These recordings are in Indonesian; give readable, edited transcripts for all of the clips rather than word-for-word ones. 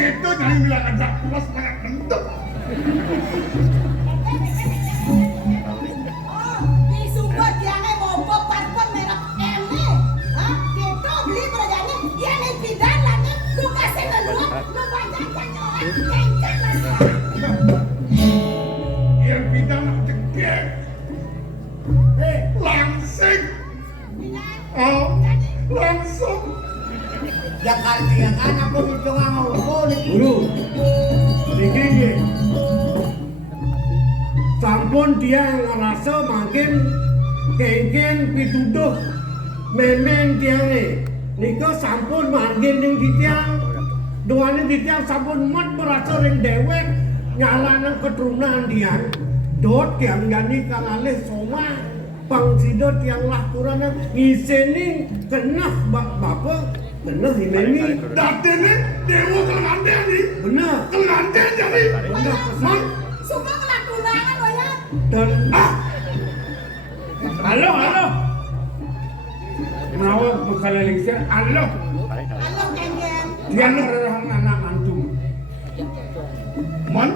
gitu jadi bilang aja plus banyak bentuk. Di sumber jangan ngobok parfum merek Eme. Hah? Gitu beli berjani dia nih tidak lagi lu kasih dulu lu bajakan orang kencang lah. Yang bidang cekek. Langsing. Oh, langsung. Jakarta ya kan aku itu ngomong Guru, niki sampun dia ngerasa makin kengken pituduh memen tiange. Niko sampun makin ning ditiang, doane ditiang sampun mat berasa ring dewek nyalanan keturunan dia. Dot tiang jani kalale soma pangsidot tiang lah kurana ngiseni kenah bapak. Bener ini Datene dewa kelangan nih. bener Kelangan jadi. bener pesan Semua kelakuan lo ya. dan Halo. menawa bekal Indonesia Halo. Halo kencang. dia ngerang anak antum Man.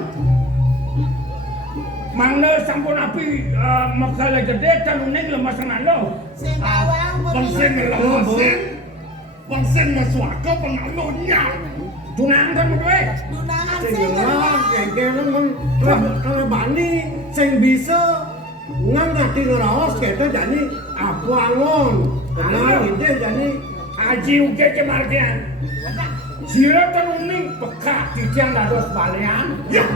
Mangga sampun api makala gede tanuning lemas ngalo. Sing bawang Bangsen ngelawasin. Bangsen maswaka pengalunya. Tunang kan kowe. Dunangan sing sing ngerang kengken men kalau bani sing bisa ngangati ngeraos kita jadi apa angon nah ini jadi Aji uge kemargian. Sira tanuning pekat titiang dados balian. Ya.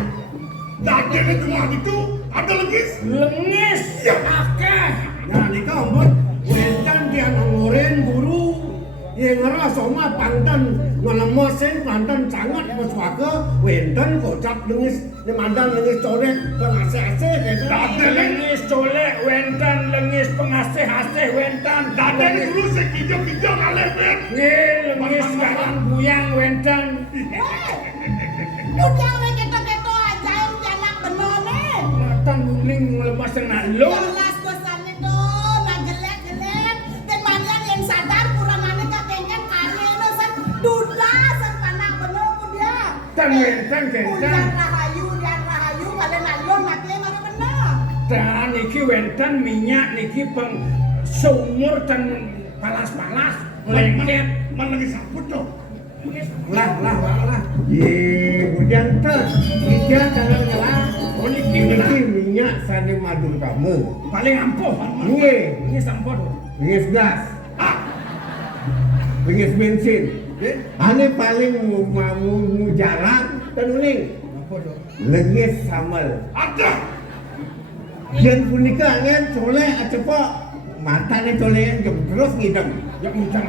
Datene cuma itu ada lagi. Lengis akeh. nah nika ombon wentan dia nangoren guru yang ngeras oma pantan ngelemesin pantan sangat meswaka wentan kocak lengis mandan lengis corek pengasih-asih Date lengis colek wentan lengis pengasih-asih wentan. Datene dulu sekijau-kijau ngalepen. Nggih lengis garang buyang wentan. lu jangan keto-keto aja yang jalan benone. Matan nuning lemas ngalo. Jelas dosannya tuh, nah gelek-gelek. Dan mandian yang sadar kurangannya kakeknya kane no san duda san panang bener ku dia. Tan wentan Udan kentan. rahayu, kalian alon mati mana bener. Dan iki wentan minyak niki peng sumur dan palas-palas lengket. Man lagi sambut tuh. lah ye hujan terus hujan dalam nyala Oh niki ini lah. minyak sani madu kamu Paling ampuh. ini Ini sampun. bingis gas bingis bensin ane paling mau jarang dan uning lengis samal Ada. jen punika angin soleh cepo matane soleh terus ngidam Ya udah.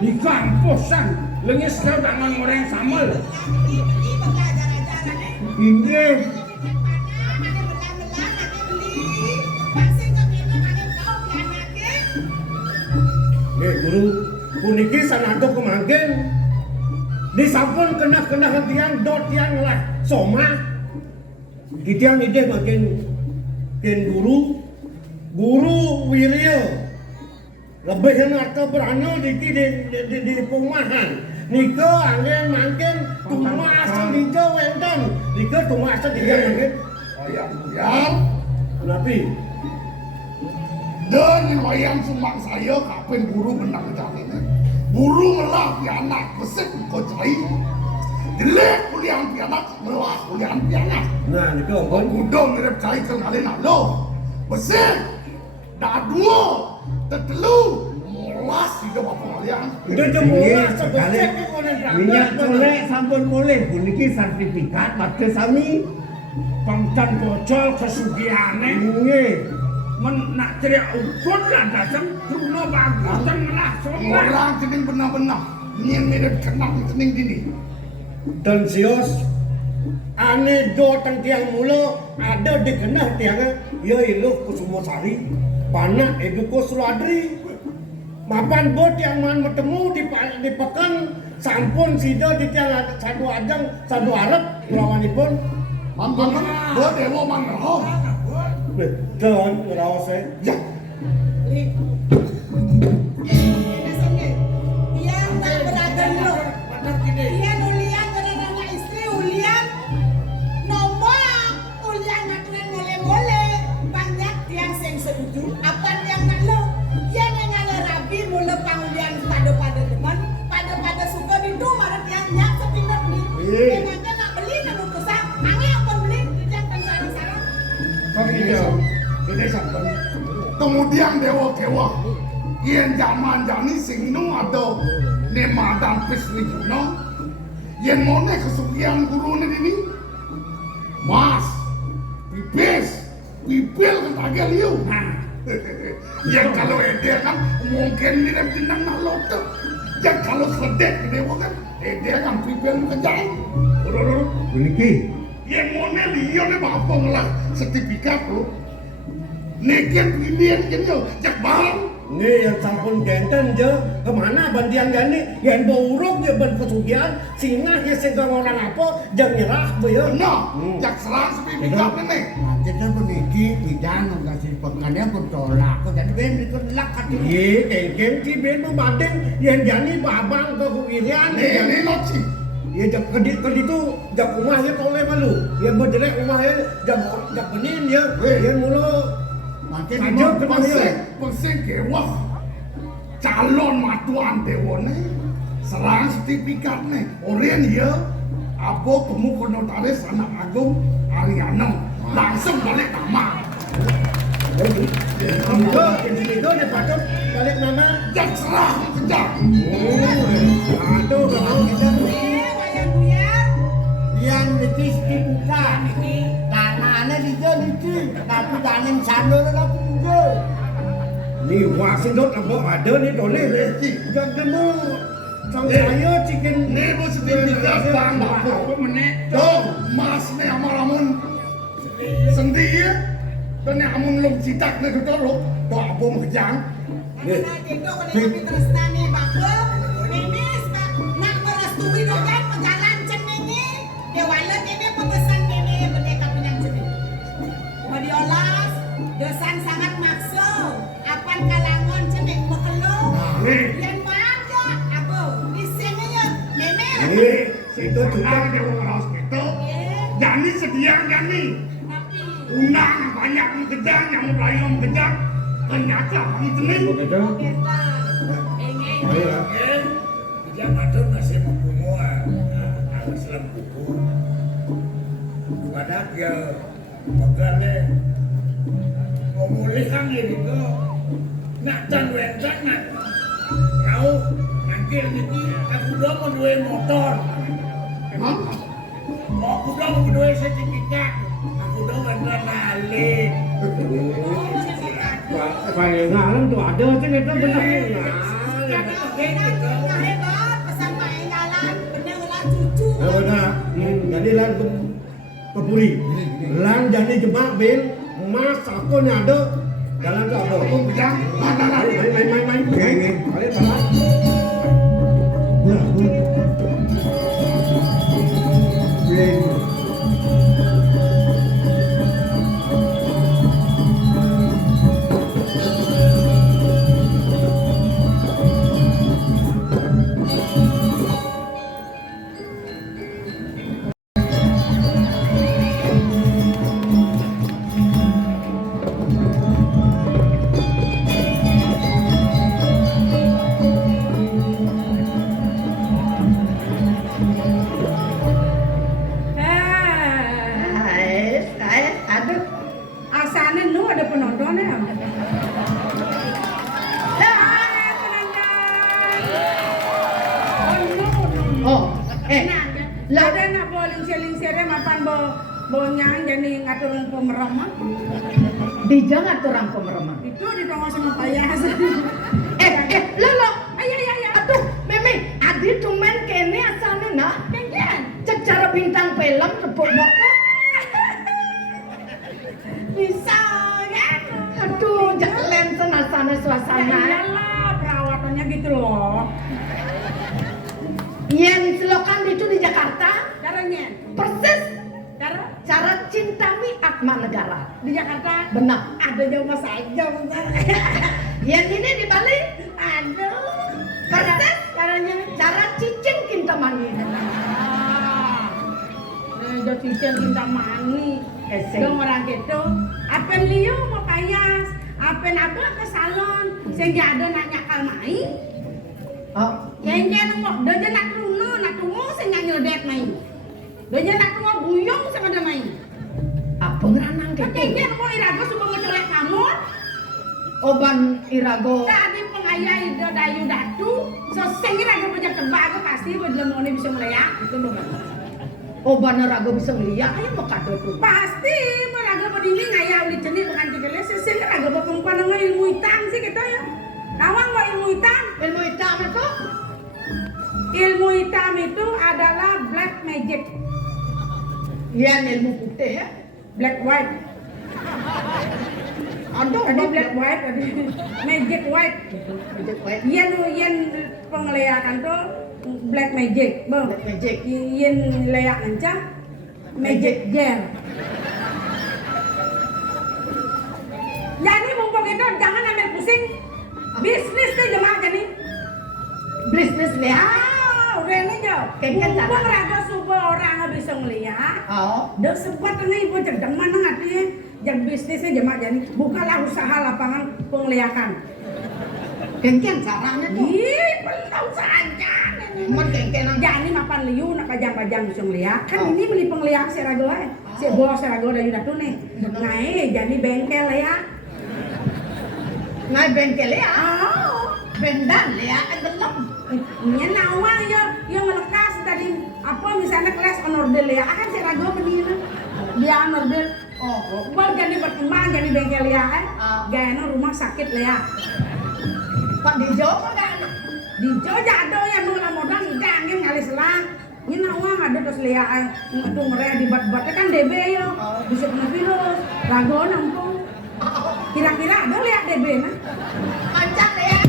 Iku ampuh san. Lengis kau tangan goreng sambal. Ini belajar-ajaran ini guru puniki sanado kemangkin disampun kena hentian dot yang lah soma kitiang ide makin guru wiryo lebih hendak berano di perumahan niko angin makin tumasa hijau wendan niko tumasa dia makin Yang kenapa dan wayang sumak saya kapan buru menang jadinya. Buru melah pianak besek kau cai. Jelek kuliah pianak melah kuliah pianak. nah niko Kau ompon gudong mirip cai ke kalian alo. Besek. Dah dua. Tertelu. Molas hidup apa kalian. udah jemur sebesar minyak soleh sampun boleh puniki sertifikat bakte sami Pangtan bocol kesugiane. nggih Men nak ceria ukun lah dasem Bruno bagus dan melah somlah. Orang cening benar-benar. Nien mirip kenang cening dini. dan sios ane do tang tiang mulo ada di kenah tiang ya iluh Kusumosari panak eduko Suladri mapan bot yang man bertemu di pekan sampun sida di tiang satu ajang satu arep lawanipun Man, buat dewa man roh. betul ngerawase Ya, Dia tak beragam lo. Dia nulian karena Memangnya nak beli kan urusan. Angin apa beli? Tidak kan sarang-sarang. Kok gitu? Ini sampun. Kemudian dewa kewa yen zaman jani sing nu ada nema dan pisni kuno yen mone kesukian guru ini mas pipil kan agak liu ya kalau ede kan mungkin mirip tinang nak lotek ya kalau sedek dewa kan ede kan pipil kejang Niki. yen mone liu ne bapong lah sertifikat lo Nekian pilihan kan yo, jak bang. Ini yang sampun genten je, kemana bandian gani? Yang buruk je ban kesugihan, singa ya segala orang apa, jam nyerah beyo. No, jak serang sertifikat ini. Kita peniki bidan kasih pengalia bertolak. Kau jadi ben itu lak hati. Iya, kengkeng si ben membanding yang jani babang ke kukirian. Ini noci. Ya jak kedit tu, jak rumah ya toleh malu. Ya berjelek rumah ya, jak benin ya. Ya mulu. Makin Aja kenapa ya? Pesing kewah calon matuan dewane serang sertifikat nih orang ya apa temu ke notaris anak agung Ariano langsung balik nama Itu dia patut balik nama. jak serang kejak Aduh, kalau kita Wayang buyar. yang nitis dibuka. Tanahnya dia nitis, tapi tanah sana lah punya. ni wasin dot apa ada ni toleh ni. Jak demo sang saya chicken ini bu sertifikat bang Apa bapak meneh? tuh mas nih amaramun sendiri dan yang amun long citak nih tuh lo tuh apa mau kejang Karena itu kalau kami tresnani bakal, Nemes nak merestui dogan pejalan cenenge, dewalet ini pemesan ini bendeka penyang ceni. Mediolas, dosan sangat maksud, apan kalangon ceneng mekelo, yang mana apa, di sini ya, Nemes. ni situ juga Sekarang dia mau hospital Eh, Jani sedia Jani tapi undang banyak mengejar yang mulai mengejar ternyata itu nih begitu. kita, ini. Ayo. Dia matur masih membunuh aku selam buku. Padahal dia pegarnya memulihkan diri kok. Nak can wencan nak kau nangkir niki aku udah mau duwe motor. Aku udah mau duwe sertifikat. Aku udah wencan nalih. Palingan tu ada sih itu benar. Hebat, pesan main jalan, bener-bener cucu. Benar. Jadi lan kepuri. Lan jadi jebak ben mas aku ni ada jalan tu apa? aku kejang mana lari Main. Kalian salah. Aduh, asana nu ada penontonnya. Oh, Lah ada nak boleh seling-seling mapan bonyang jadi ngatur pemerem. Dija ngaturang pemeremah. Itu ditongos sama payas. Lolo. Ayah. Aduh, Meme, adi cuman kene asalnya nak. Kencan. Cek cara bintang film sebut bapak. Bisa kan? Aduh, jangan lensen asalnya suasana. Iyalah, perawatannya gitu loh. Yang selokan itu di Jakarta, Caranya, persis cara cara cinta mi Atma Negara. di Jakarta Benar. ada jauh saja bentar. Yang ini di Bali, Aduh. persis Caranya cara cicing Kintamani. Udah cicil cinta mani. Dong orang gitu. Apen liu mau payas. Apen apa ke salon. Sehingga ada nanya kalmai. Oh, Yang dia nunggu, dia nak tunggu sehingga nyeledek main. Donya nak mau buyung sama dia main. Apa ngeranang Kekengken mau irago suka ngecolek kamu. Oban irago. Tadi pengayai dayu datu. So sing irago punya tebak pasti belemone bisa meleak itu bener. Oban irago bisa ngeliat ayo mau kado tuh. Pasti meraga berdini ngayau di jenis bukan tiga sing irago perempuan dengan ilmu hitam sih kita ya. Kawan mau ilmu hitam? Ilmu hitam itu? Ilmu hitam itu adalah black magic. Iya ilmu putih ya. Black white. Ada Tadi black white, tadi magic white. Magic white. Yen penglihatan tuh black magic, bang. Black magic. Yen leak encang magic gel. Jadi mumpung itu jangan ambil pusing. Bisnis tuh jemaah jadi. Bisnis lihat. Udah ini jauh. Kengken Mumpung cara. raga supaya orang bisa ngeliat. Oh. Dah sempat ini ibu cerdang mana ngatnya. Yang bisnisnya jemaah jadi. Bukalah usaha lapangan penglihatan. Kengken caranya tuh. Ih, belum saja. Emang kengken ang Jadi mapan liu nak pajang-pajang bisa ngeliat. Kan Oh. ini beli penglihatan si rago si bos si rago dari datu nih. Ngai jadi bengkel ya. ngai bengkel ya. Oh. Bendan ya kan dalam. Nya nawang ya melekas tadi apa misalnya kelas onordel ya akan si rago berdiri dia onordel baru jadi berkembang jadi bengkel ya kan gaya rumah sakit ya Pak Dijo kan di Jogja ada yang modal jangan ngalis lah ini nawang ada terus lihat itu mereka dibat-batnya kan DB ya bisa kena virus rago nampung kira-kira ada lihat DB nah pancak ya.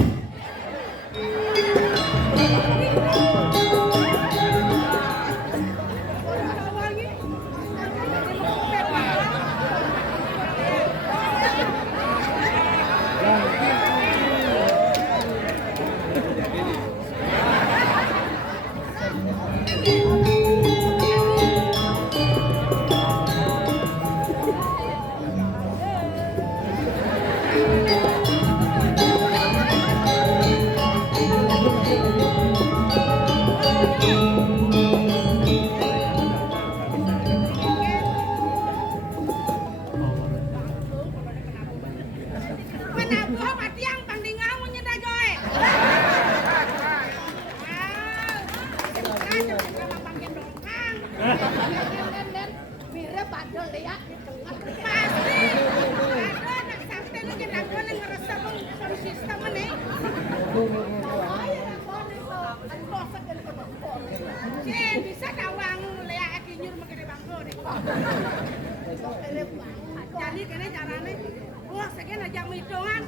bisa tawang lea akinyur makene bangko nih. Jadi kene carane wah segen aja hitungan.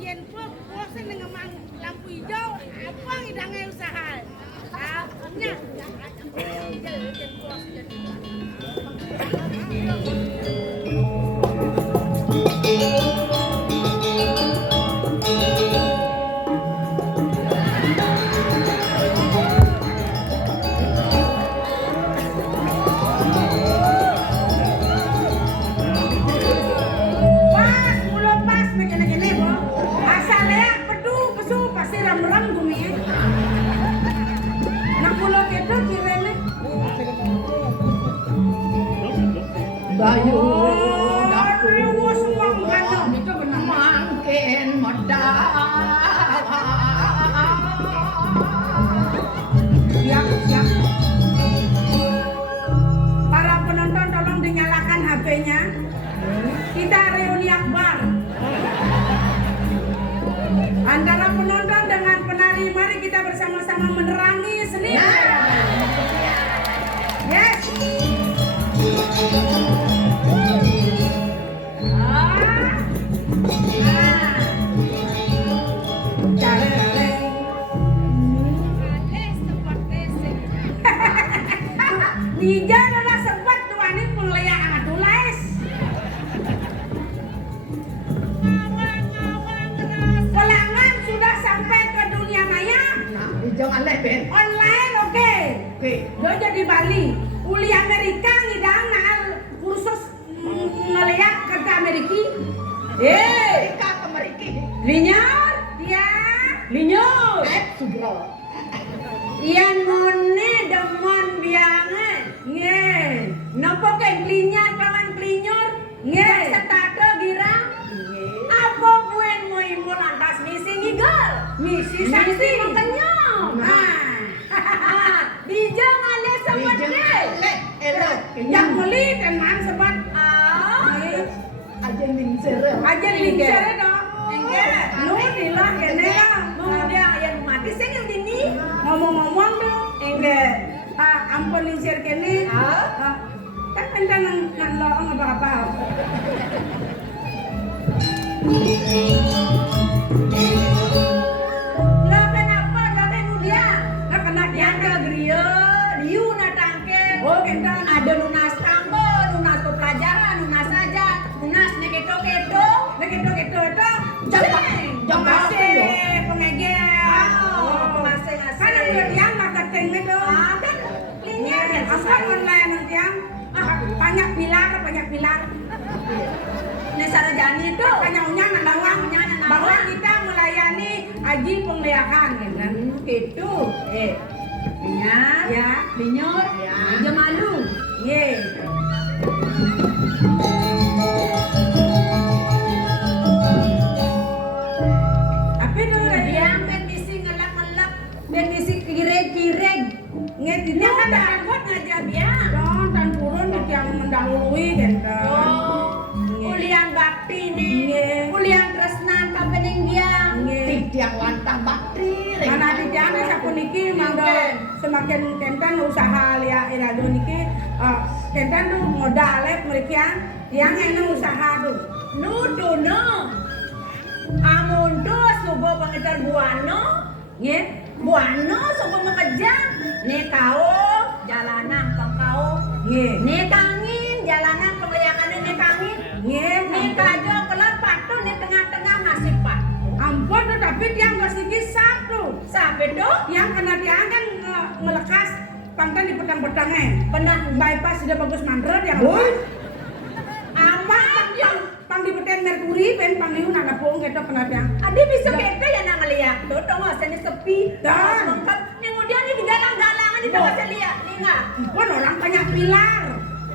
Yen pun bosen ngemang lampu hijau apa ngidangnya usaha. Nya. Yen bos jadi. Bayu dapur semua mengandung itu benar makin modal. Siap. Para penonton tolong dinyalakan HP-nya. Kita reuni akbar. Antara penonton dengan penari, mari kita bersama-sama menerangi seni. Yes. Dija adalah sempat tuanin penglihatan atules. Pelanggan sudah sampai ke dunia maya. Nah, jangan leben. Online oke. Dia jadi Bali. Uli Amerika ngidang naal kursus ngeliat ke Amerika. Amerika ke Amerika. Linyar, dia linyar. Sugro. Iyan mone demon biangan. Napa kayak klinyar kawan klinyor? Nggih, setata girang. Apa buen mau ibu lantas misi ngigel? Misi saksi makanya. Dijang ale sempat deh. Yang beli dan man sebat. Aja lingsir. Aja lingsir dong. Enggak. Lu bilang kene lah. Mau dia yang mati saya yang dini. Ngomong-ngomong tuh. Enggak. Ampun lingsir kene. Kan pengen nang loong apa-apa. Lo kenapa lo kemudian? Lah kena Yang dia. kegrio, diu natangke. Oh, kentan. Ada lunas kambo, lunas pelajaran, lunas saja, lunas neketo-keto. Nek itu. Jangan Pengasih, pengegel. pengasih-ngasih. Kan ada yang marketing itu. Kan linyar Iya, kan apa online nanti yang banyak pilar. Ini Sarjani itu. Kanyaunya nandawang, bahwa kita melayani aji pengliakan kan. Gitu. Linyar, Ya, linyur, aja malu. ye. Apa itu Dia bendisi ngelak-ngelak, bendisi kireg-kireg. Ngetinya kan Kan buat ngajak dia. dong dan turun yang mendahului kan. Kuliah bakti nih, Nggih. kuliah tresnan kapening dia. Nggih. Tiang lantang bakti. Mana di jana sapu niki mangga semakin kentan usaha lia irado niki kentan tuh modalnya mereka yang enak usaha tuh. Nudu no. Amun tuh subuh pengejar buano, Nggih. buano subuh mengejar. Nih kau jalanan kau. Nggih. Nih kangin jalanan penglihakannya nih kangin. Nggih. Nih kajo kelar patu nih tengah-tengah ngasih pak. Ampun tuh tapi dia nggak sikit satu. Sampai tuh Yang kena dia kan ngelekas pangkan di pedang-pedangnya. pernah Bypass sudah bagus mandret yang amat yang pang di peten Merkuri pen pang liu nak napung kita kena dia. adi bisa beda ya nang ngeliat tuh dong rasanya sepi. Dan. Lengkap. Kemudian ini galang-galangan di tengah saya lihat nih nggak? Pun orang banyak pilar.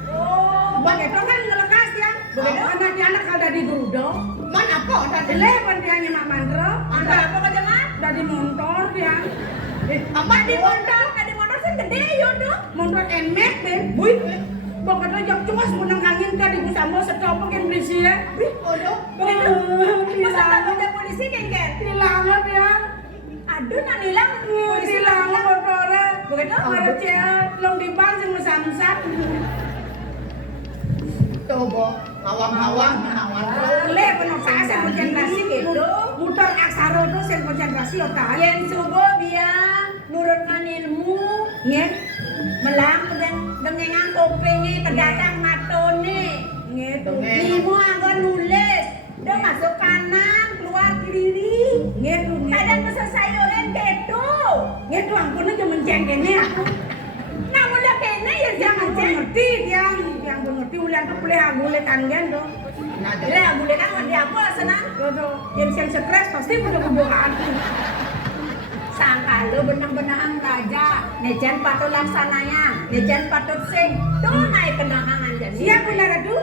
Oh, Begitu kan ngelekas ya. Begitu anak dia anak ada di Dudo. Mana kok? Eleven dia nyemak mandro. anda apa kau jangan? Dari motor dia. Apa di motor saya gede yo tuh. Motor emek deh. Bui. Pokoknya jok cuma sebenang angin kan di Busambo setop kan polisi ya. Aduh. Begitu. Masa Hilang. takutnya polisi kan? Hilang dia. Aduh nak hilang. Polisi Hilang motornya. Begitu? Harusnya long di ban sing samsat. Coba ngawang-ngawang. Le penuh saya konsentrasi gitu. Muter aksara tuh sing konsentrasi otak. Yang subuh biar nurunkan ilmu. Nggih. Melang dengan kupingnya kedatang matone. Nggih tuh. Ibu anggon nulis. Dia masuk kanan, keluar kiri. Nggih tuh. Kadang pesan sayuran gitu. Nggih tuh ampun aja mencengkene aku. Nah udah kene ya Yang jangan ampun ngerti yang ngerti ulian tuh boleh agule kangen tuh. Lah boleh kan dia apa senang? Tuh yang stres pasti punya kebukaan. Sangka lu benang-benang raja. Nejan patut laksananya. Nejan patut sing. Tuh naik kenangan jadi. Siap benar itu?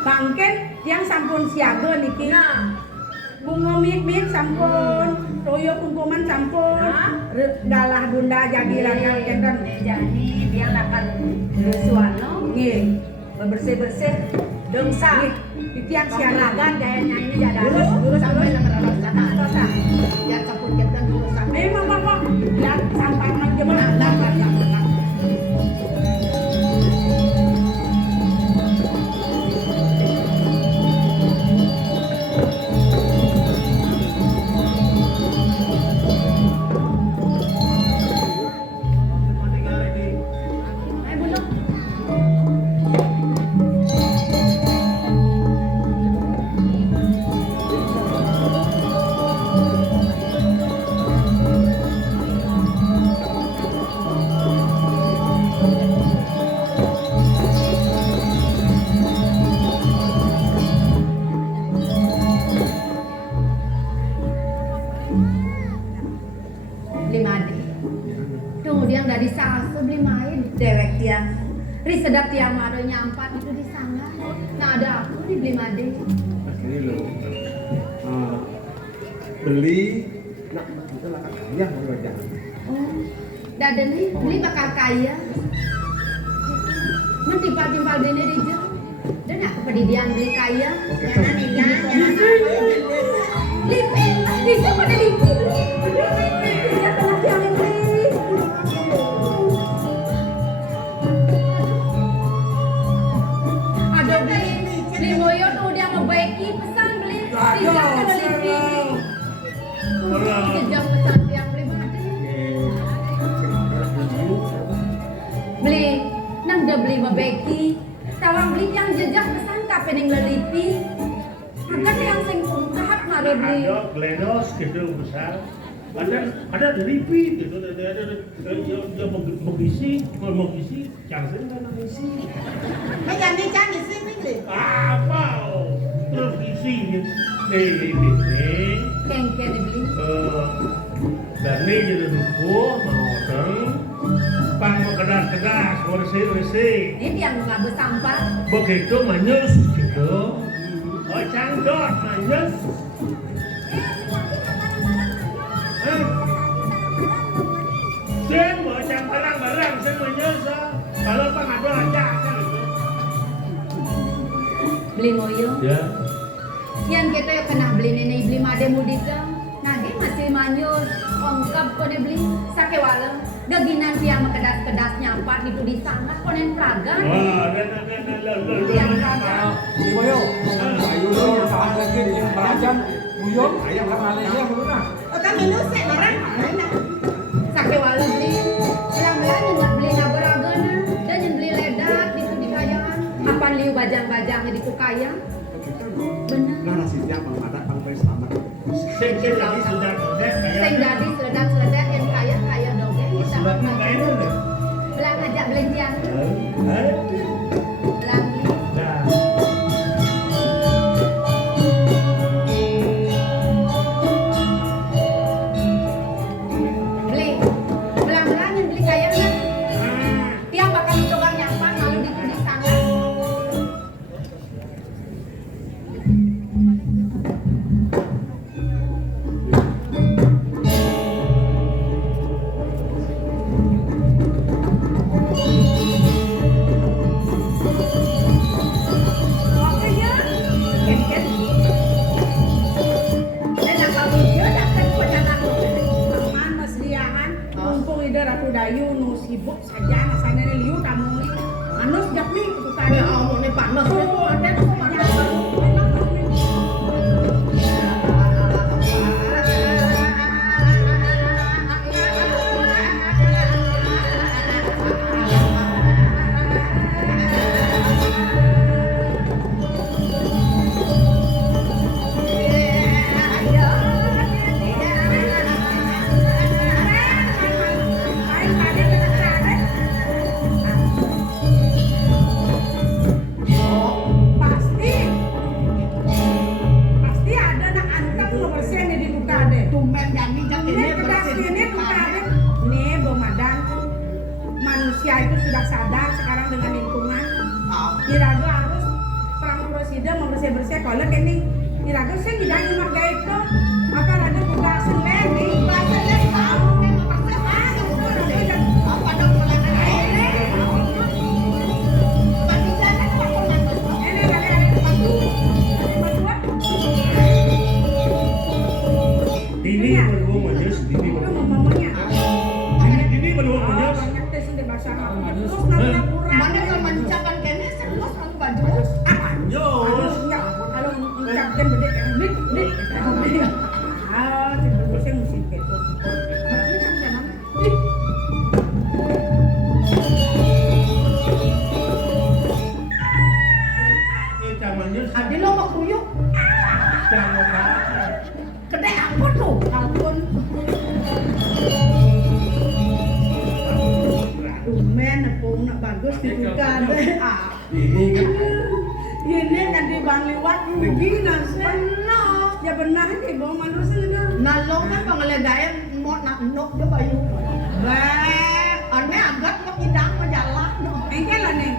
Bangken yang sampun siaga niki. Nah, Bunga mit sampun, toyo kumpuman sampun. Hah? Galah bunda jadi langkah kenten. jadi dia lakukan suano. Nggih. Bersih-bersih. Dengsa. Nggih. Di tiang siaga. Pengeragan daya nyanyi jadi Lurus Sampai lurus. yang ngerawat sana. Dosa. Ya campur kita dulu sampai. Memang mama lihat sampah nang jemaah. Beli madi. Tuh dia nggak disasa beli main. Dewek dia. Ri sedap tiang mado nyampat itu di sana. Nah ada aku di beli made. Ini loh. Beli nak kita lah kaya aja. Oh, dadan nih beli bakal kaya. Mentimpal-timpal dene di jeng. Dan aku pedidian beli kaya. Jangan nih, jangan. Lipi, bisa pada lipi. Bisa tengah tiang beli. Aduh beli moyo tuh udah ngebaiki pesan beli. Tidak kena lipi. Sejak pesan tiang beli banget. Beli, nang udah beli ngebaiki. Tawang beli yang jejak pesan kapan yang lelipi. Agak yang sing ungkap ngaruh beli. Ada glenos gitu besar. Ada lipi gitu, ada mengisi, jangan kan mengisi. Jangan di sini beli. Apa? Terus isi nih. Kengken dibeli. Dan ini jadi duku mau dong. Pang mau kedas, bersih. Ini yang ngabut sampah. Begitu manyus gitu. Oh cangdot manyus. Sen mau cang barang, sen manyus. Kalau pang ada aja. Beli moyo. Ya. Yang kita ya kena beli nenek beli made mudika. Nah dia masih manyus. Ongkap kone beli sake walem. Gaginan siang kedas-kedas nyampak itu di sana konen peragan. Wah, Yang peragan. Beli moyo. Ayo lo tahan lagi yang belajar. Buyong, ayam karena lagi yang mana? Oh kami lu sih orang mana? Sake walem beli. Belang-belang yang beli nabaragan. Dan yang beli ledak itu di kayangan. Apaan liu bajang-bajang di kukayang. Bener. Nah nasibnya ada pangkai selamat. Sekir lagi sudah udah Sing kayak. jadi seledak-seledak yang kaya dongeng bisa Suratnya kayak itu deh. belang ajak belanjaan. Belang beli. Nah. Beli. Belang-belang yang beli kaya kan. Tiap bakal coba nyampak lalu di sana. Sibuk saja nasanya liu tamu ni. Manus jak ni tu tadi. Ya Allah ni panas. Oh, ada tu panas. Pasti ada nak antar nomor sen di buka deh. Tumben jadi ini bersih ini buka deh. Nih Bomadan, manusia itu sudah sadar sekarang dengan lingkungan. Kirago harus perang prosida mau bersih kalau ini kirago saya tidak nyimak gaya itu. Apa ada buka senen nih? Senen tahu memang pasti apa dong pulangan air? Pasti jangan ini kalian bantu. Ini berdua manyus, ini berdua. Mamanya. Ini berdua manyus. Banyak tes di bahasa Arab. Terus namanya kurang. Mana kalau mencapan kene serius aku baju. Manyus. Kalau mengucapkan beda yang beda. Ah, saya musik itu. Kita manyus. Adi lo mau kuyuk. Jangan. Kedai ampun tuh. Ampun. Tumen aku nak bagus dibuka deh. Ini kan Ini nanti bang liwat begini benar. Ya benar ni bawa manusia dah. Nalong kan pangaledayan mo nak nok dia bayu. Baik. Ane agak mau idang majalah no. Engkel lah ni.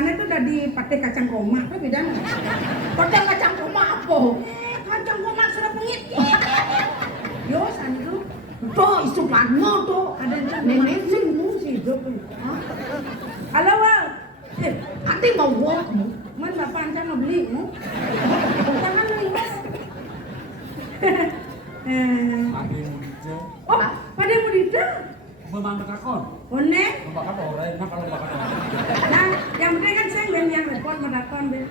biasanya tuh udah dipakai kacang koma, apa bedanya? Kodang kacang koma apa? Kacang koma sudah pengit. Yo, sana tuh. Tuh isu padmo tuh. Ada Nenek sih sih hidup. Halo, Wal. Nanti mau gua kamu. Man, bapak anca mau beli, mu? Jangan beli, Mas. Ade mudija. Oh, pada mau dita? Memang takon. Oh, Nek. Bakal orang enak kalau bakal. Nah, yang penting kan saya yang repot menakon deh.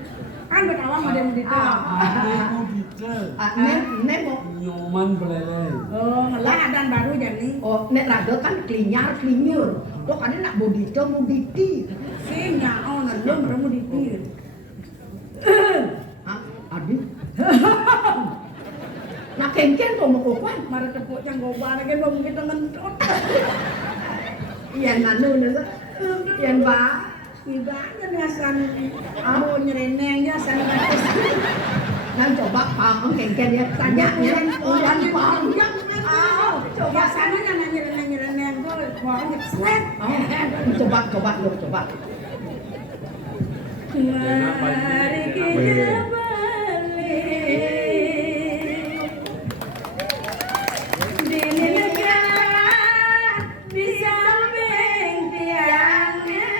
Kan berkawan mau dia mau dita. Ade mudija. Nek mau. Nyoman belele. Oh, ngelah dan baru jadi. Oh, nek rada kan klinyur. Tuh kan nak bodito mau diti. Si nyao na belum baru mau dita. Hah? Aduh. Nak kengken tuh mau kopan. Mara tepuk yang goba lagi belum kita ngentot. Iyan nganu nasa. Iyan ba? Ibadah biasa nih. Abo nyereneng ya sana batas. Nang coba pang kengken ya tanyanya. Ulan pang. Coba sana yang nyereneng tuh mau nyesek. Coba. Mari kita balik di negara di samping tiangnya,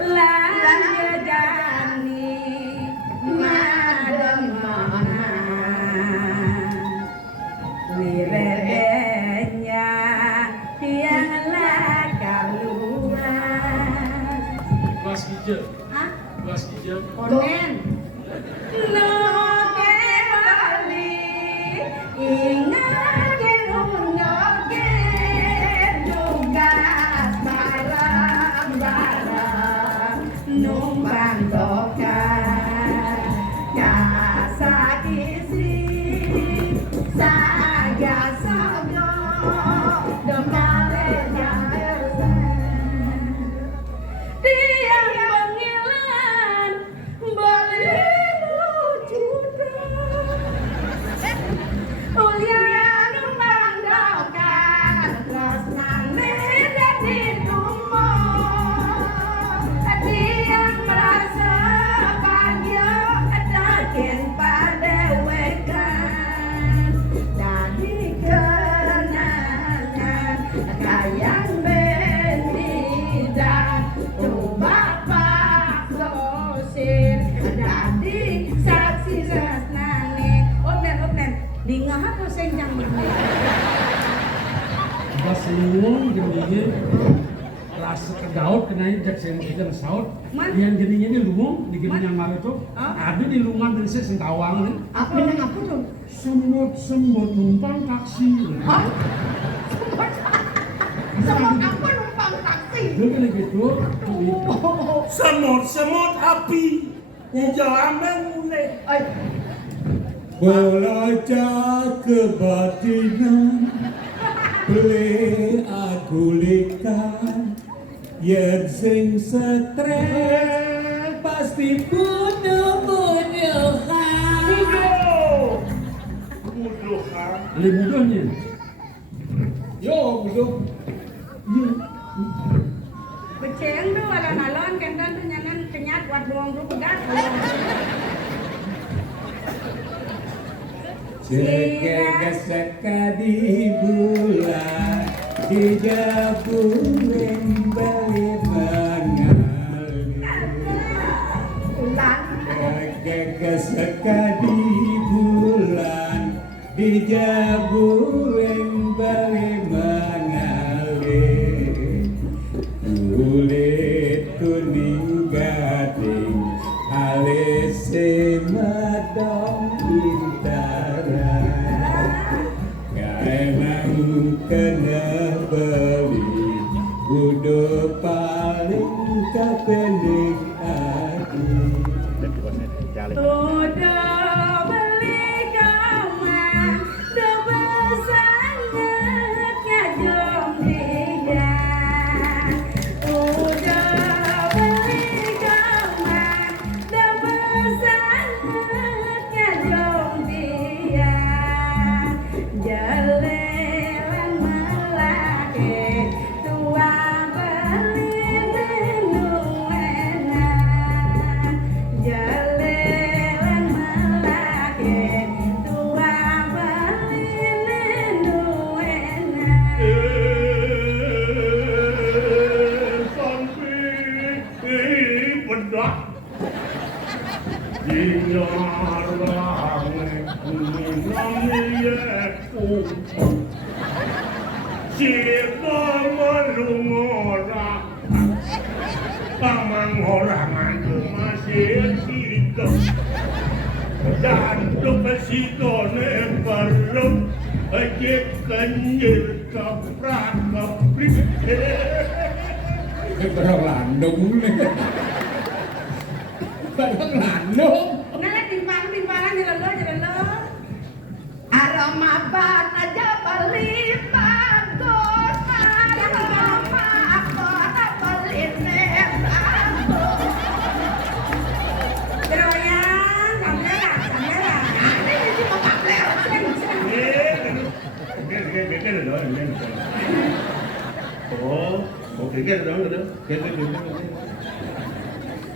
lanjani madem mana wiredenya tiang lakar luas. Kelas hijau. Hah? Kelas hijau. Onen. No ke Bali, ingat ke Rundo ke tugas barang-barang numpang dokar kasak isi saya sogo dokare jalan. Tiang pengilan balimu juta ulia numpang dokar tresnane dadi tumor. Tiang merasa bahagia dakin padewekan jadi kenangan kayang bendidan tuh bapak sosir jadi saksi sesnane. Open dingah apa senjang begini. Kelas luwung jenenge kelas kedaut kenanya jak senjang saut. Man. Yang jenenge ini luwung di yang mare tuh. Oh. Ada di lungan dari sentawang nih. Apa nang apa tuh? Semut numpang taksi. Hah? Semut apa numpang taksi? Itu kan gitu. Semut api. Ngejalan mulai. Ay, Belajar kebatinan boleh aku likan yen sing stres pasti bunuh-bunuhan. Bodoh kan. Ali mudahnya. Yo, bodoh. Beceng tuh alon-alon kendan tuh nyanan kenyat buat buang tuh pegat. Seka di bulan di jaburing bali mengalir. ulan. Seka di bulan di jaburing bali mengalir. Kulit kuning gading alis madong bintara. Kaenang kena beli udah paling kapening hati. Udah beli kamar, udah besarnya jom dia. Udah beli kamar, udah besarnya jom dia. Jalelan melake Sira melungora Pamang ora ngandung masih sika Jantung kesikone perlu Ejek kenyir keprak keplik Barang landung nih. Barang landung. Nala timpang-timpangan jelelo. Aroma bat aja balik bagus, aroma bat balik bagus. Jeroyan, kamera. Ini sih mau kapler.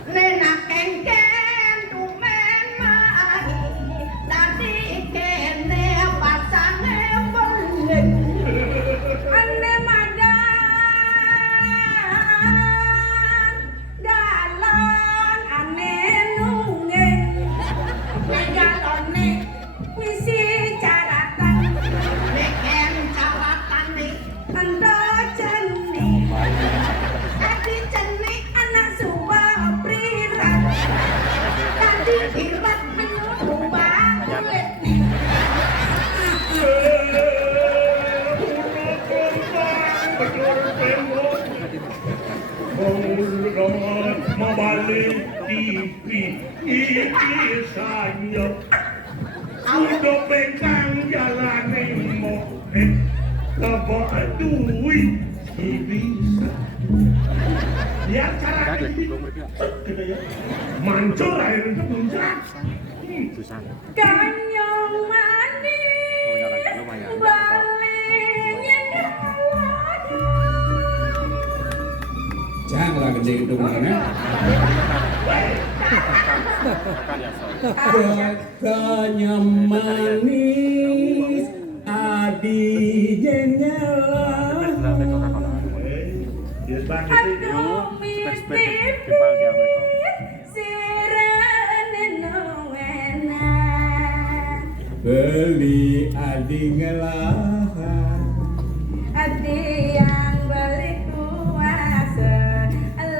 Nenak kengken tumen mahi, tadi kene pasange beling. Ane madan, galon ane nungeng. Galone wisi caratan, Beken caratan nih, ando ceni. tadi cenik Anak suwa prirat, tadi irat menyuruh banget. Mabalik TV iki sanyo Udah pekang jalane mo Kebak duit bisa Ya cara mancur air itu puncak kanyang manis, baliknya nyalanya. Jangan lah gede itu mana. Katanya manis, adinya nyala. Aduh mistipit, sirene no enak. Beli adi ngelahan. Hati yang beli kuasa,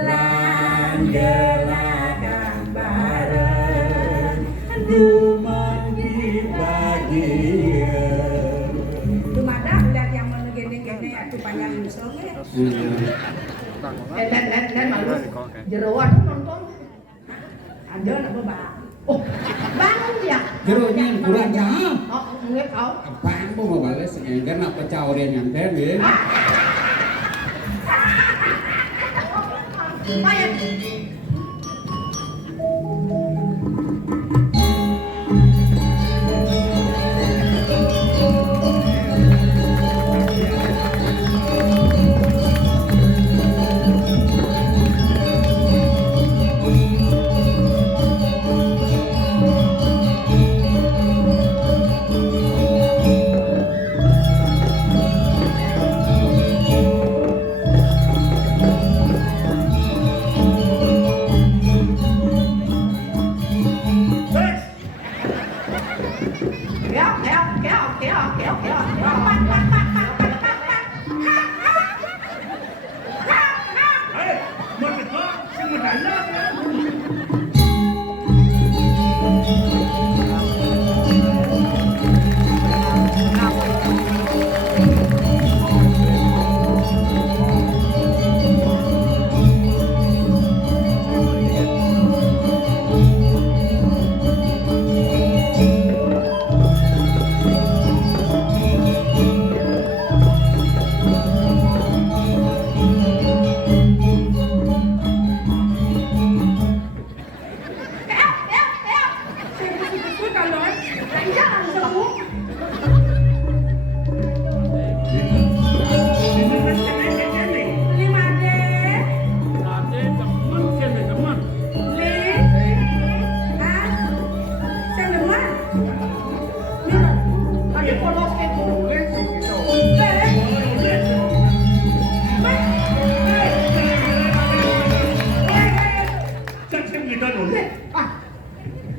langgelakan bareng. Duman dibagian. Dumadak lihat yang mau gede-gede aku panjang musongnya. Dan malu jeroan nonton. Ada apa bang? Oh, bangun dia. Jeronya yang kurang ya. Oh, ngeliat kau. Apaan mau ngebales enggan apa caurian yang ten ya. Lumayan.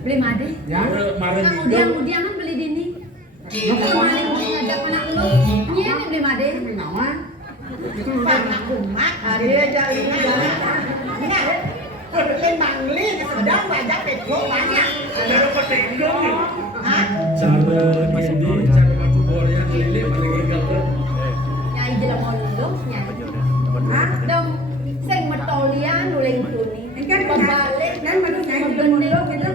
Beli made. Ya, kemarin Kemudian beli dini. Kemarin ngajak Karena kumat. Dia jadi Nah, Lembang Li sedang banyak peko banyak. Ada petendong ya. Hah? Cara ini cara kubur yang lele paling gagal. Nyai jelemon dong, nyai. Hah? Dong, sing metolian nuling tuni. Kan Pembalik, kan baru nyai jelemon lo gitu.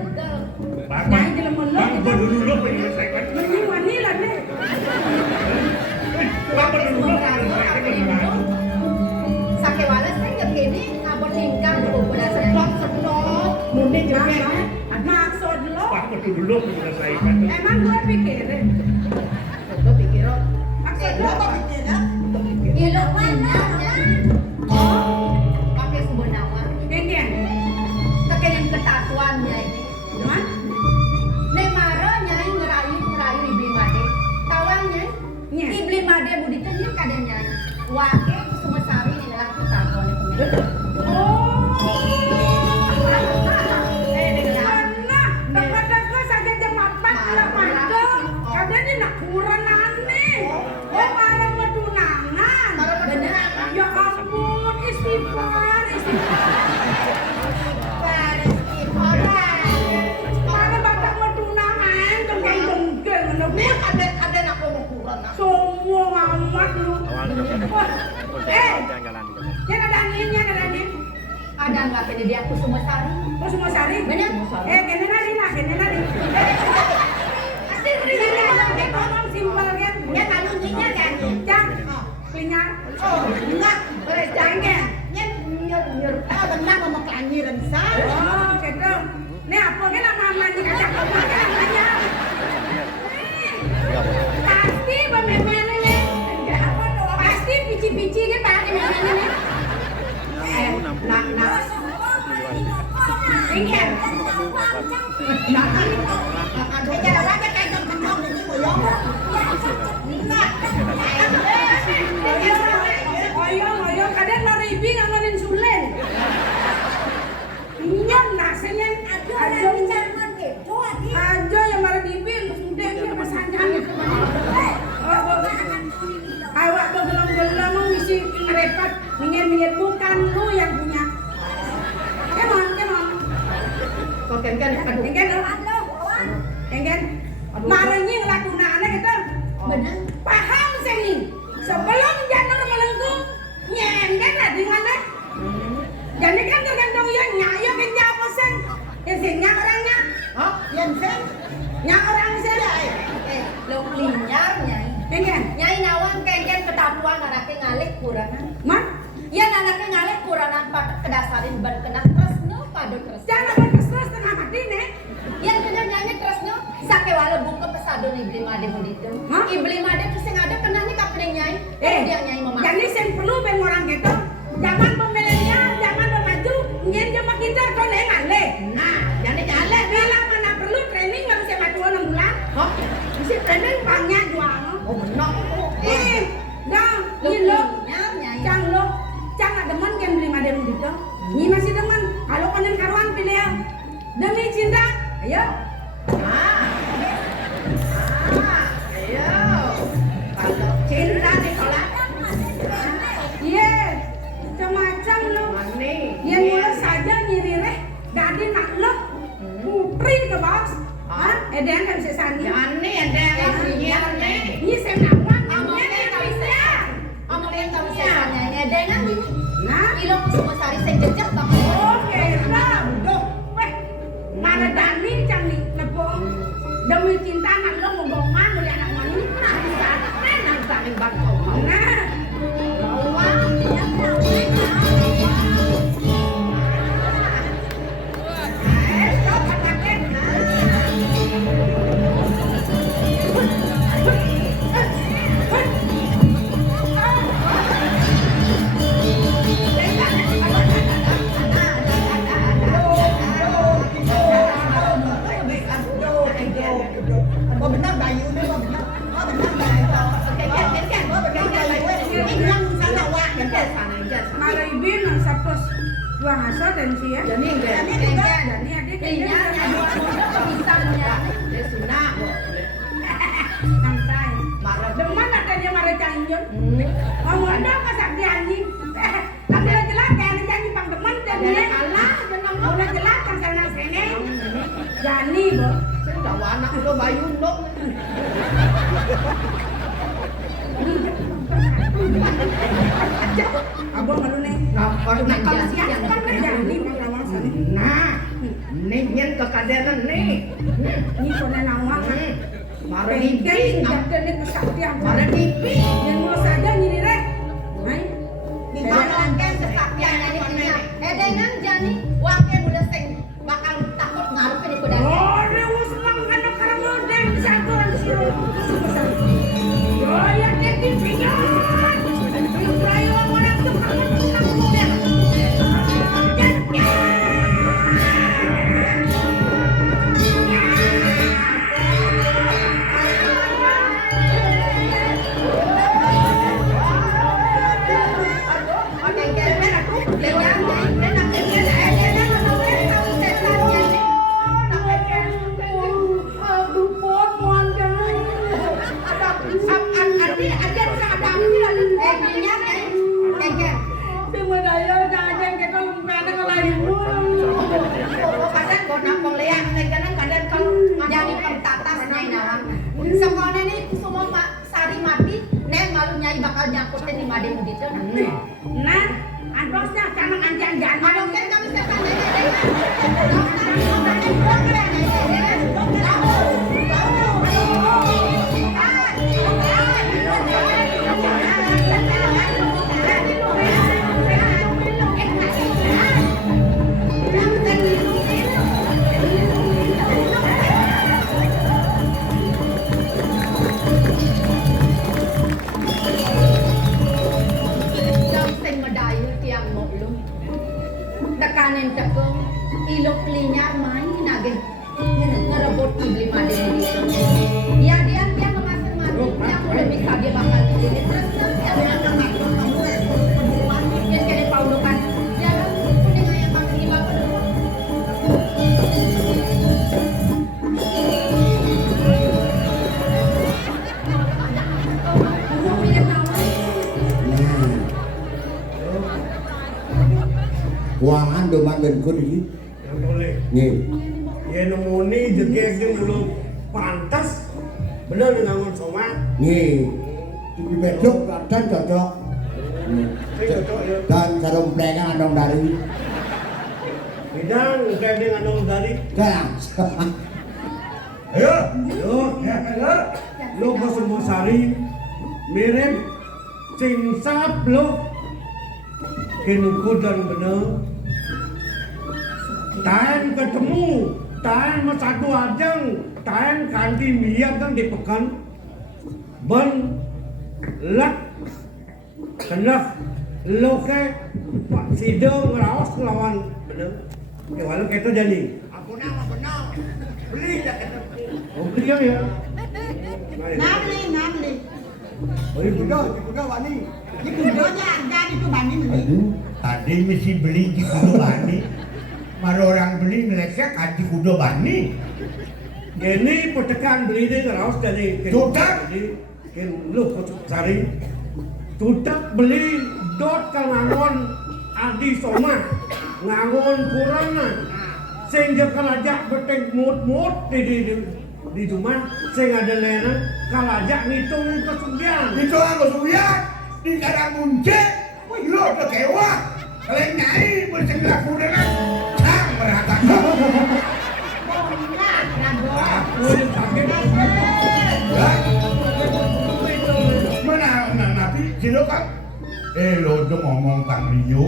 Nyai jelemon lo Bang gitu. dulu lo menyelesaikan. Ini wani lah deh. Bang dulu lo menyelesaikan. Sake walas kan kini abot tingkang dulu pada saya. Sedot, mudik juga. Maksud lo, Bang dulu lo menyelesaikan. emang gue pikirin. Gue pikir oh, Maksud Lo lo, kok mikir ya? iya lo mana? Oh, pakai sebenawan. Kengen, Kekenyan ketatuannya ini. man, Nemara nyai ngerayu ibli made. Tawannya, Nya. ibli made budita nya kadang nyai. Wake Kusumasari ini adalah ketatuannya pengen. Mana? Dapat-dapat saja jam 4 lah mando. Kadang ini nak kurang aneh. Oh, barang tunangan. Bener. Ya ampun, istighfar. Mana bapak mau tunangan, dengkel-dengkel. Nih ada nak mau kurang. Semua amat lu. Yang ada angin. Ada nggak kena dia Kusumasari? Oh, semua sari. Bener. Kena nari. Ini ngomong simpel kan. Dia kalau nyinya kan. Cang, kenyang. Oh, enggak. Boleh jangken. Nyer. Ah, benar mau kelanyi rensa. Oh, gitu. Ini apa kan nama ni kacang kacang kan namanya. Pasti pememen ini. Apa tu? Pasti pici-pici kan pak pememen ini. Nak. Ingin. Ada jalan aja kayak kencang ini boyong. Oyong, kadang naribi ngangonin sulen. Inyan nasanya aja yang marah dipil udah dia pasangan gitu. Awak begelang-gelang mau ngisi ngerepat minyak bukan lu yang punya. Kemon. Kok kan Engken. Marahnya ngelakuin gitu. bener. Paham saya nih. Sebelum jangan melengkung nyender lah di mana. Jadi kan tergantung ya nyayo kan apa sen. Ya sehingga orangnya. Oh, yang sen. Nyak orang sen. Lo linyar nyai. Engken. Nyai nawang kengken ketatuan anaknya ngalih kurangan. Man. Ya anaknya ngalih kurangan pada kedasarin ban kena tresno pada tresno. Jangan berkeras tengah mati nih. Yang kena nyanyi tresno sake wala buka pesadon ibli made mudito. Hah? Ibli made tuh sing ada kenanya kapan nyai. Dia nyai mama. Jadi sen perlu ben orang gitu. Zaman pemilenial, zaman pemaju, nyen cuma kita kau ngalih. Nah, jadi jalan bila mana perlu training nggak bisa mati 6 bulan. Hah? Bisa training banyak jual. Oh benar. Dah, Lo ini lo. linyar nyai. Cang ada demen kan beli madem gitu. Ni masih demen. Kalau konen karuan pilih ya. Demi cinta, ayo. Ayo. Kalau Cinta nih kolak. Iya, macam lo. Yang mulai saja nyirireh, dadi nak lo. Putri ke bos. Hah? Eden kan sesani. Ani ada yang Ini saya nawang. Omongnya tak bisa. Omongnya tak bisa nyai. Ada yang ini. Nah, Ilo Kusumasari sing jejak banget. oke, lah. Weh, mana Dani cang nih lepong. Demi cinta nak lo mau gongan oleh anak wanita. Bisa enak saling bantu. Nah, Oh benar bayu ni, oh benar. Oh benar bayu. Kan. Oh benar bayu. Ini yang sana wak kan sana. malah ibin yang sapos dua ngaso dan sia. Jadi enggak. Dani adik Kayaknya dua muda bisa nyai. Dia sunah. santai. Demen ada dia marah cangnya Yun. Ngomong kesaktian ni. Tapi jelas kayak ada janji pang demen dan dia kalah dan udah jelas kan sana sini. Jani bo. Saya udah anak lo bayu lo. Abang malu nih. Ngapa Nah, kalau yang siapa kan Jani Nah, nih nyen kekaderan nih. Ni kena nama kan. Mara Kayak dipi, jatuh ni kesaktian. mara dipi. Yang mau saja ni rek. Hai. Dibalangkan kesaktian ini punya. Dengan Jani, wakil muda sing bakal takut ngaruh ke kuda. Oh, rewu selang kan karena modern satu orang siro. Oh, ya jadi pinjam. Yang prayo orang tu kamu tak modern. Jadi pertata senai nawang. Sekolah ini semua sari mati, neng malu nyai bakal nyangkutin di made mudito. Nah, andosnya jangan anjang jangan. Abang kan kami sekarang tekanin cekung ilok linyar main nage ngerebut iblis made dito. Ya dia mengasih mati yang udah bisa dia bakal ini terus yang yang kene Paulo kan jangan kuning yang pakai di bawah dulu. Wangan doman ben kudi. Yang boleh. Nih. Ya nemoni jegek yang belum pantas. Bener dengan sama. Nih. Di beduk dan cocok. Dan sarung plengan andong dari. Bidang kayak dengan dong dari. Kan. Ayo. Lo, lo ke semua sari mirip cingsap lo kinuku dan bener. Tahan ketemu, tahan satu ajeng, tahan kanti miyak kan dipekan. Ben lek kenak lo ke Pak Sido ngerawas lawan bener. Ya walau kita jadi. Aku nama benar. Beli dah kata. Oh beliau ya. Namli. Beli kuda wani. Ini kudonya ada itu bani beli. Aduh, tadi mesti beli di kuda bani. Maro orang beli ngelesek di kuda bani. Ini petekan beli ini ngerawas dari. Tutak. Kin lu kocok cari. Tutak beli dot ke ngangon adi soma. Ngangon kurana. Sehingga kalajak betek mut-mut di rumah. Sehingga ada lena kalajak ngitung kesugian. Itu aku suya di kadang munce. Wih lo udah kewa. Kalian nyai bersegera kuda kan. Sang meratakan. Aku dipakai. Mana nabi silo kan? Lo udah ngomong Kang Rio.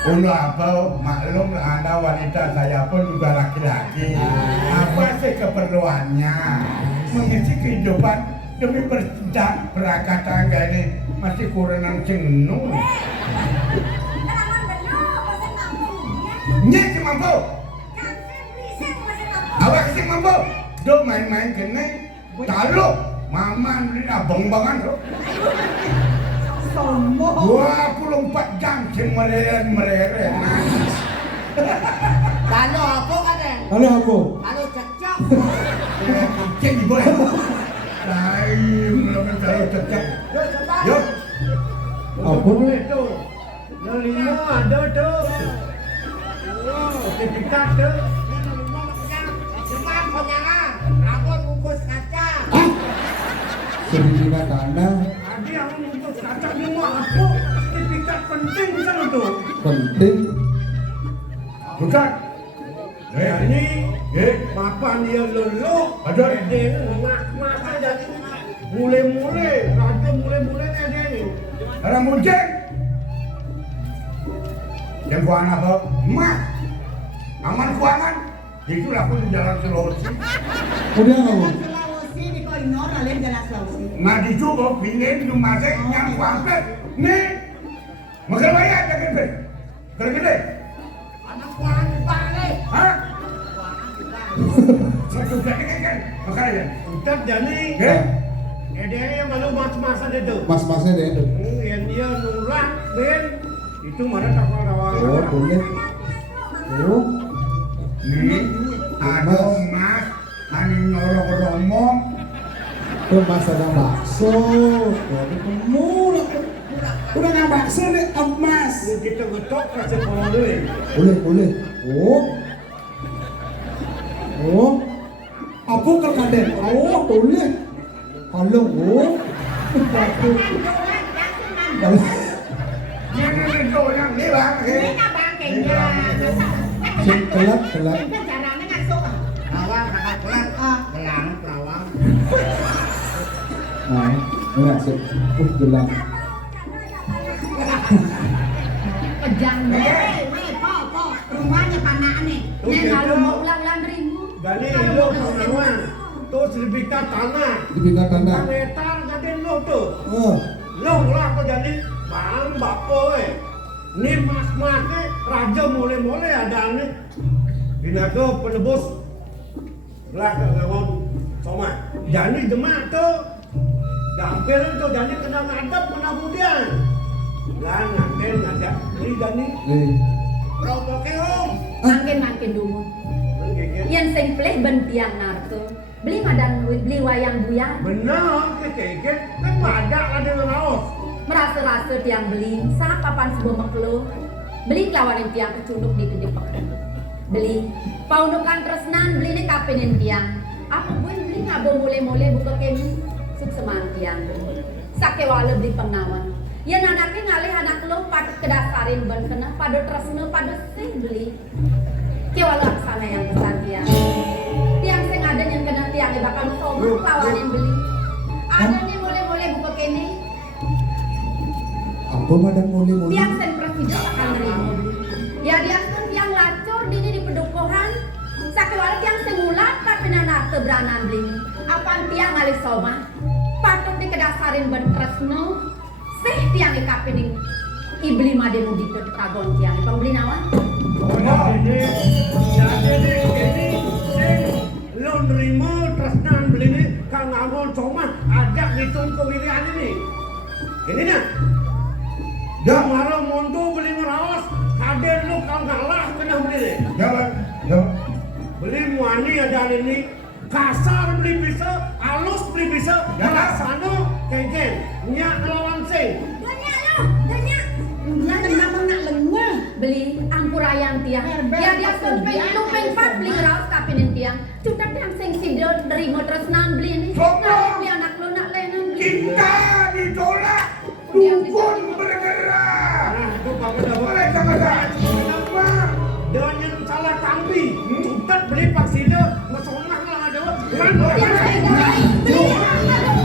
Untuk apa maklum Anda wanita, saya pun juga laki-laki. Apa sih keperluannya mengisi kehidupan demi berangkat tangga ini masih kurang jenuh. Nyek si mampu. Awak si mampu. Do main-main kene. Talo, maman ni abang-bangan lo. Sombong. 24 jam sing mereren. Lalu apa kan? Halo aku. Lalu cekcok. Kucing di bawah. Nah, belum mencari cecek. Yuk. Apa itu? Yang 5 ada tuh. Sertifikat tuh. Cuma penjara, aku bungkus kaca. Sertifikat tanah Ada yang untuk kaca ni mah apa? Sertifikat penting bisa tu. penting. Bukan. Ini Eh, papan dia lelok. Ada. Dia masa jadi mule-mule. Raja mule-mulenya dia ni. orang munceng. Yang keuangan apa? Emas. Aman keuangan. Itulah pun jalan Sulawesi. Udah kamu. Sulawesi di Koinor, lain jalan Sulawesi. Nah dicoba pingin rumahnya yang kuampet. Nih. Makan bayar tak gede. Kalau gede. Anak kuahan juga nih. Hah? Satu gede kan? Makanya. Utat jadi. Eh? Dia yang malu mas-masa dia tu. Mas-masnya deh itu. Yang dia nurah ben itu mana kapal rawang. Oh, boleh. Oh, Nih. Ada emas. Ani nyolok romo. tuh mas ada bakso. Jadi kamu udah nggak bakso nih emas. Kita getok kasih kalau dulu. Boleh, boleh. Oh. Oh. Apa kau kaden? Oh, boleh. Halo, oh. Waduh. Kalau Yang itu yang ni bang. Ini abang kayaknya. kelak. Kan caranya ngasuk. Awang kakak kelak. Gelang pelawang. Nah, enggak sih. Gelang. Kejang deh. Po. Rumahnya panaan nih. Nek kalau mau ulang-ulang ribu. Jadi lo kawan tu sertifikat tanah. Sertifikat tanah. Metal jadi lo tu. Oh. Lo lah tu jadi bang bapa ni mas-mas ni raja mule-mule ada ni. Binaga penebus lah kawan sama. Jadi jemaah tu gampil tu jadi kena ngadap kena budian. Lah ngada ni jadi Eh. roboke om. Makin dulu. Yang sing pleh bentiang narto. Beli madan duit, beli wayang buyang. Benar, kekeket kan ada raos. Merasa-rasa tiang beli, sak papan sebuah maklo. Beli kelawanin tiang kecunduk di kedepek. Beli, paunukan tresnan beli ni kapenin tiang. Apa buen beli ngabo mule-mule buka kemi, suk seman tiang. Sake wala beli pengawan. Ya anaknya ngalih anak lo patut kedasarin ban kena pada tresno pada sing beli. Kewala laksana yang besar tiang. Tiang sing ada yang kena tiang bakal sombong lawanin beli. Ada nih mule-mule buka kemi. Apa madan muli-muli? Tiang sen presiden akan nerima beli. Ya dia pun tiang lacur dini di pedukuhan. Sakewala tiang semulat kapinan beranan beli. Apaan tiang alih soma? Patut dikedasarin ben tresno. Seh tiang ikapining ibli mademu di kagon tiang. Pembeli nawan? Jadi ini lo nerima tresnan beli ni kang ngamon cuma ajak hitung kewirian ini. Ini nak. Dah marah monto beli ngerawas, hadir lu kang ngalah kena beli ni. Jalan. Jalan. Beli muani ada ini, kasar beli bisa, halus beli bisa, sana kengken, nyak lawan sing. Banyak. Dia memang nak lengah. Beli angkur ayam tiang. Ya dia tumpeng pat beli ngerawas kapinin tiang. Cuta tiang sing sidol nerima tresnan beli ni. Nah, beli anak lu nak lenan beli. Kita ditolak. Dukun bergerak. Nah, itu kamu dah Boleh cakap. dengan yang salah tampi, cutat beli pak sida, ngesonah lah ada. Kan Tiang saya dah beli.